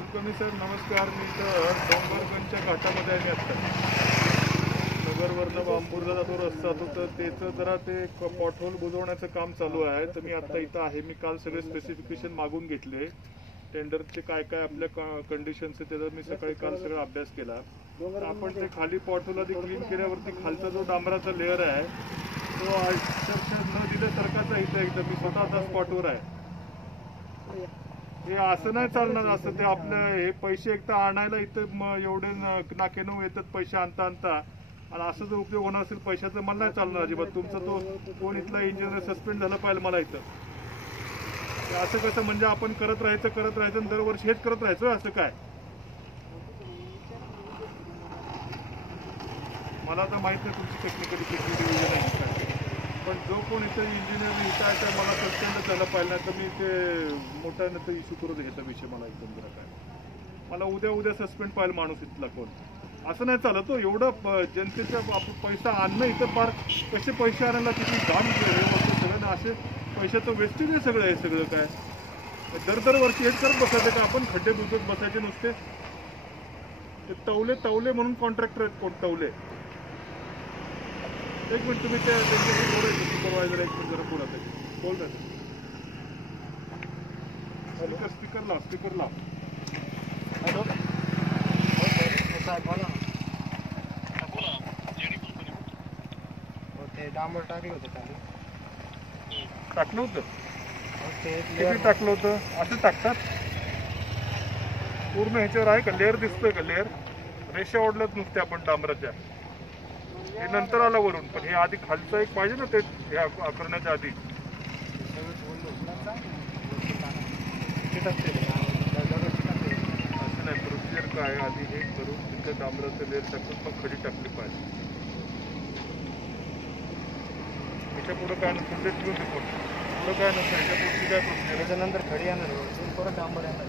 कुलकर्णी साहेब नमस्कार. मी तर डोंगरगंजच्या घाटामध्ये आहे. मी आत्ता नगरवरनं बांबूरला जातो रस्ता तो, तर त्याचं जरा ते पॉटहोल बुजवण्याचं काम चालू आहे. तर मी आत्ता इथं आहे. मी काल सगळे स्पेसिफिकेशन मागून घेतले. टेंडरचे काय काय आपल्या कंडिशन्स आहे त्याचा मी सकाळी काल सगळा अभ्यास केला. तर आपण ते खाली पॉटहोल आधी क्लीन केल्यावरती खालचा जो डांबराचा लेअर आहे तो अक्षरशः न दिल्यासारखाच आहे. इथं एकदम मी स्वतः आता स्पॉटवर आहे. हे असं नाही चालणार. असं ते आपलं हे पैसे एकदा आणायला इथं एवढे नाकेनऊ येतात पैसे आणता आणता, आणि असं जर उपयोग होणार असेल पैशाचं मला नाही चालणार अजिबात. तुमचा तो कोण इथला इंजिनियर सस्पेंड झाला पाहिजे मला इथं. असं कसं म्हणजे आपण करत राहायचं आणि दरवर्षी हेच करत राहायचं असं काय? मला तर माहित नाही तुमची टेक्निकली किती डिव्हिजन आहे, पण जो कोण इथं इंजिनियर इथं मला सस्पेंड झाला पाहिजे तर मी ते मोठ्यानं तर इश्यू करू ह्याचा विषय मला एकदम जरा काय. मला उद्या सस्पेंड पाहिजे माणूस इथला कोण. असं नाही चालत तो. एवढं जनतेच्या पैसा आणणं इथं फार कसे पैसे आणायला किती घाण सगळं ना. असे पैशाचं वेस्टेज आहे सगळं. हे सगळं काय दरवर्षी हेच करत बसायचं का आपण? खड्डे बुजत बसायचे नुसते. ते तवले म्हणून कॉन्ट्रॅक्टर आहेत कोण तवले. एक मिनिट तुम्ही त्या त्यांच्याशी बोलायचं सुपरवायझर. एक मिनिट जरा बोल ना. स्पीकर लाव. हॅलो साहेब बोला ना. ते डांबर टाकलं होतं खाली. टाकलं होतं? ते किती टाकलं होतं? असं टाकतात पूर्ण ह्याच्यावर आहे का लेअर? दिसतोय का लेअर? रेषा ओढल्यात नुसत्या आपण डांबराच्या. हे नंतर आलं वरून, पण हे आधी खालचं एक पाहिजे ना ते ह्या करण्याच्या आधी. असं नाही, प्रोसिजर काय आधी हे करून तिथं डांबराचं लेअर टाकून मग खडी टाकली पाहिजे. त्याच्या पुढं काय नसतं ते ठेवून पुढं काय नसतं. ह्याच्या पुढची काय प्रोसिजर? त्याच्यानंतर खडी येणार परत डांबर येणार.